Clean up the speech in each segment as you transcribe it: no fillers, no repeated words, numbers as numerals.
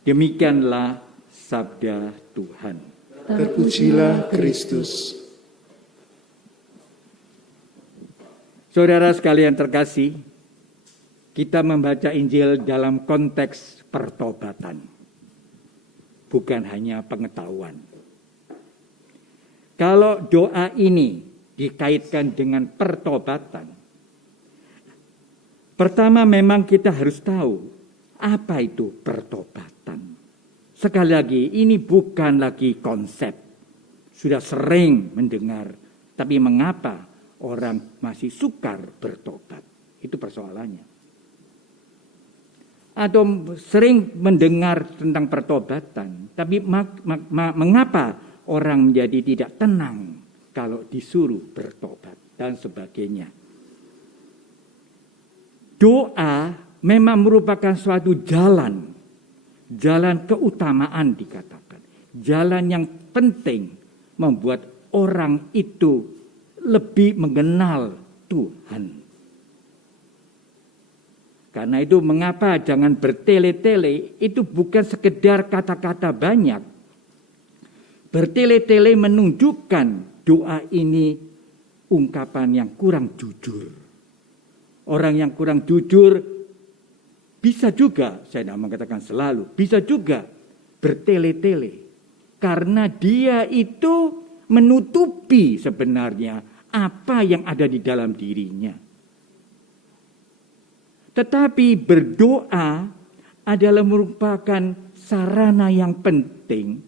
Demikianlah sabda Tuhan. Terpujilah Kristus. Saudara sekalian terkasih, kita membaca Injil dalam konteks pertobatan, bukan hanya pengetahuan. Kalau doa ini dikaitkan dengan pertobatan, pertama memang kita harus tahu apa itu pertobatan. Sekali lagi, ini bukan lagi konsep. Sudah sering mendengar, tapi mengapa orang masih sukar bertobat? Itu persoalannya. Atau sering mendengar tentang pertobatan, tapi mengapa orang menjadi tidak tenang kalau disuruh bertobat dan sebagainya. Doa memang merupakan suatu jalan keutamaan dikatakan. Jalan yang penting membuat orang itu lebih mengenal Tuhan. Karena itu mengapa jangan bertele-tele, itu bukan sekedar kata-kata banyak. Bertele-tele menunjukkan doa ini ungkapan yang kurang jujur. Orang yang kurang jujur bisa juga, saya tidak mengatakan selalu, bisa juga bertele-tele. Karena dia itu menutupi sebenarnya apa yang ada di dalam dirinya. Tetapi berdoa adalah merupakan sarana yang penting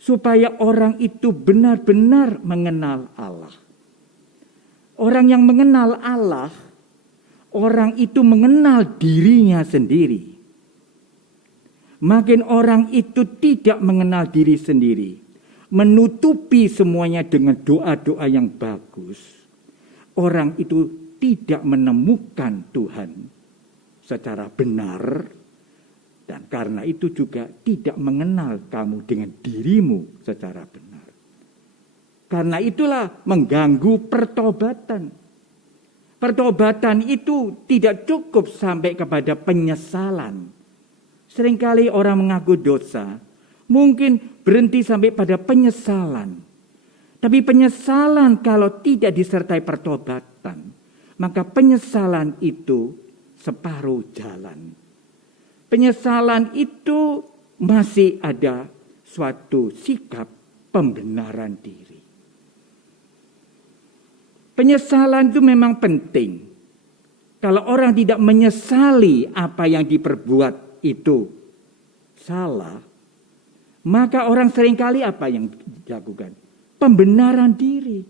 supaya orang itu benar-benar mengenal Allah. Orang yang mengenal Allah, orang itu mengenal dirinya sendiri. Makin orang itu tidak mengenal diri sendiri, menutupi semuanya dengan doa-doa yang bagus, orang itu tidak menemukan Tuhan secara benar, dan karena itu juga tidak mengenal kamu dengan dirimu secara benar. Karena itulah mengganggu pertobatan. Pertobatan itu tidak cukup sampai kepada penyesalan. Seringkali orang mengaku dosa, mungkin berhenti sampai pada penyesalan. Tapi penyesalan kalau tidak disertai pertobatan, maka penyesalan itu separuh jalan. Penyesalan itu masih ada suatu sikap pembenaran diri. Penyesalan itu memang penting. Kalau orang tidak menyesali apa yang diperbuat itu salah, maka orang seringkali apa yang dilakukan? Pembenaran diri.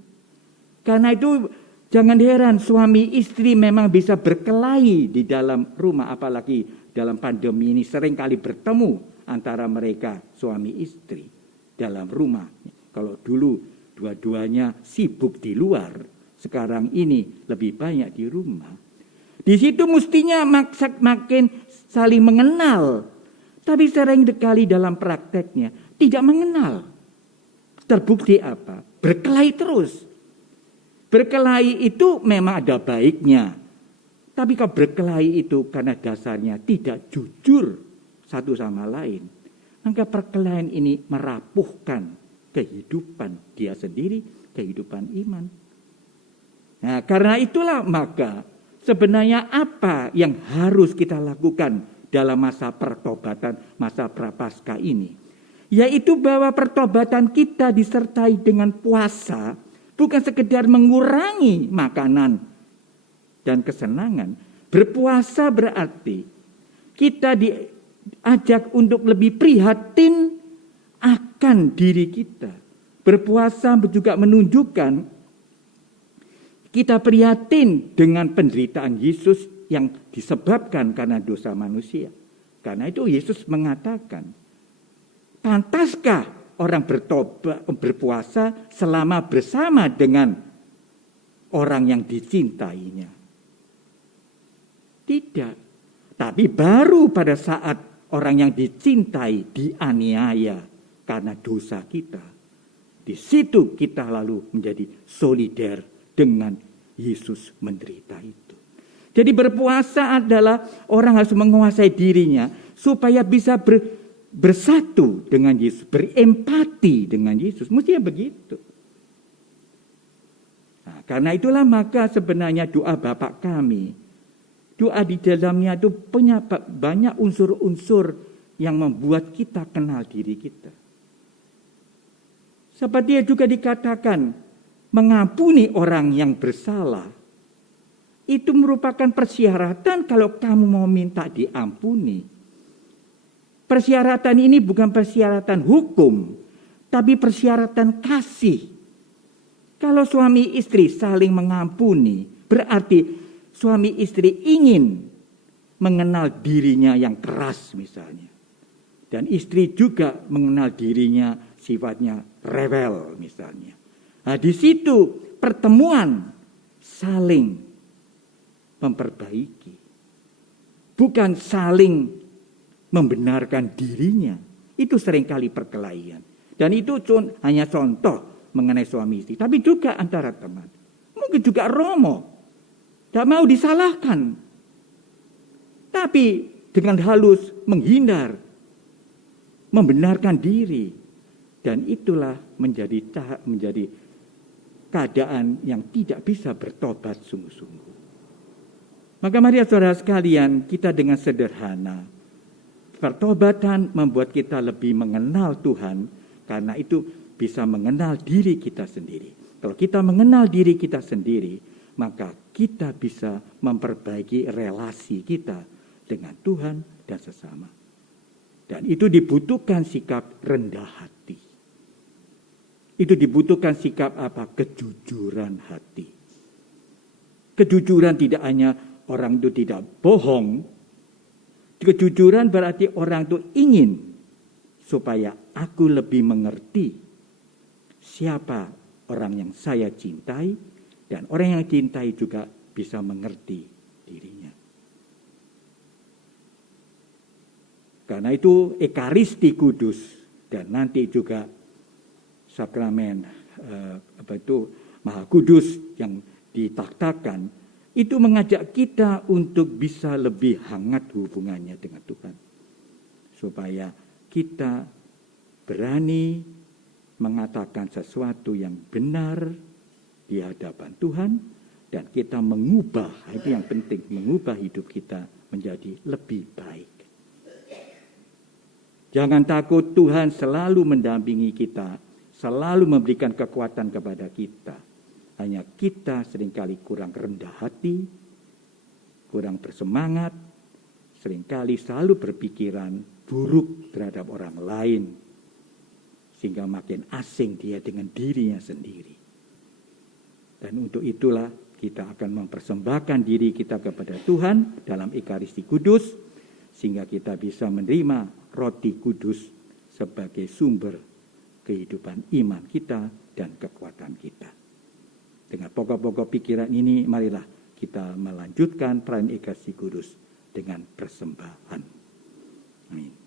Karena itu jangan heran suami istri memang bisa berkelahi di dalam rumah, apalagi dalam pandemi ini seringkali bertemu antara mereka suami istri dalam rumah. Kalau dulu dua-duanya sibuk di luar, sekarang ini lebih banyak di rumah. Di situ mestinya makin saling mengenal, tapi sering sekali dalam prakteknya tidak mengenal. Terbukti apa? Berkelahi terus. Berkelahi itu memang ada baiknya. Tapi kalau berkelahi itu karena dasarnya tidak jujur satu sama lain, maka perkelahian ini merapuhkan kehidupan dia sendiri, kehidupan iman. Nah, karena itulah maka sebenarnya apa yang harus kita lakukan dalam masa pertobatan, masa prapaskah ini? Yaitu bahwa pertobatan kita disertai dengan puasa, bukan sekedar mengurangi makanan dan kesenangan. Berpuasa berarti kita diajak untuk lebih prihatin akan diri kita. Berpuasa juga menunjukkan kita prihatin dengan penderitaan Yesus yang disebabkan karena dosa manusia. Karena itu Yesus mengatakan, pantaskah orang berpuasa selama bersama dengan orang yang dicintainya? Tidak. Tapi baru pada saat orang yang dicintai dianiaya karena dosa kita. Di situ kita lalu menjadi solider dengan Yesus menderita itu. Jadi berpuasa adalah orang harus menguasai dirinya supaya bisa bersatu dengan Yesus, berempati dengan Yesus. Mestinya begitu. Nah, karena itulah maka sebenarnya doa Bapa kami, doa di dalamnya itu punya banyak unsur-unsur yang membuat kita kenal diri kita. Seperti juga dikatakan, mengampuni orang yang bersalah, itu merupakan persyaratan kalau kamu mau minta diampuni. Persyaratan ini bukan persyaratan hukum, tapi persyaratan kasih. Kalau suami istri saling mengampuni, berarti suami istri ingin mengenal dirinya yang keras misalnya. Dan istri juga mengenal dirinya sifatnya rewel misalnya. Nah, di situ pertemuan saling memperbaiki. Bukan saling membenarkan dirinya. Itu seringkali perkelahian. Dan itu hanya contoh mengenai suami istri. Tapi juga antara teman. Mungkin juga romo. Tidak mau disalahkan. Tapi dengan halus menghindar. Membenarkan diri. Dan itulah menjadi keadaan yang tidak bisa bertobat sungguh-sungguh. Maka mari saudara sekalian, kita dengan sederhana. Pertobatan membuat kita lebih mengenal Tuhan. Karena itu bisa mengenal diri kita sendiri. Kalau kita mengenal diri kita sendiri, maka kita bisa memperbaiki relasi kita dengan Tuhan dan sesama. Dan itu dibutuhkan sikap rendah hati. Itu dibutuhkan sikap apa? Kejujuran hati. Kejujuran tidak hanya orang itu tidak bohong. Kejujuran berarti orang itu ingin supaya aku lebih mengerti siapa orang yang saya cintai dan orang yang cintai juga bisa mengerti dirinya. Karena itu Ekaristi Kudus dan nanti juga sakramen Maha Kudus yang ditaktakan itu mengajak kita untuk bisa lebih hangat hubungannya dengan Tuhan. Supaya kita berani mengatakan sesuatu yang benar di hadapan Tuhan dan kita mengubah, itu yang penting, mengubah hidup kita menjadi lebih baik. Jangan takut, Tuhan selalu mendampingi kita, selalu memberikan kekuatan kepada kita. Hanya kita seringkali kurang rendah hati, kurang bersemangat, seringkali selalu berpikiran buruk terhadap orang lain. Sehingga makin asing dia dengan dirinya sendiri. Dan untuk itulah kita akan mempersembahkan diri kita kepada Tuhan dalam Ekaristi Kudus. Sehingga kita bisa menerima roti kudus sebagai sumber kehidupan iman kita dan kekuatan kita. Dengan pokok-pokok pikiran ini, marilah kita melanjutkan perayaan Ekaristi Kudus dengan persembahan. Amin.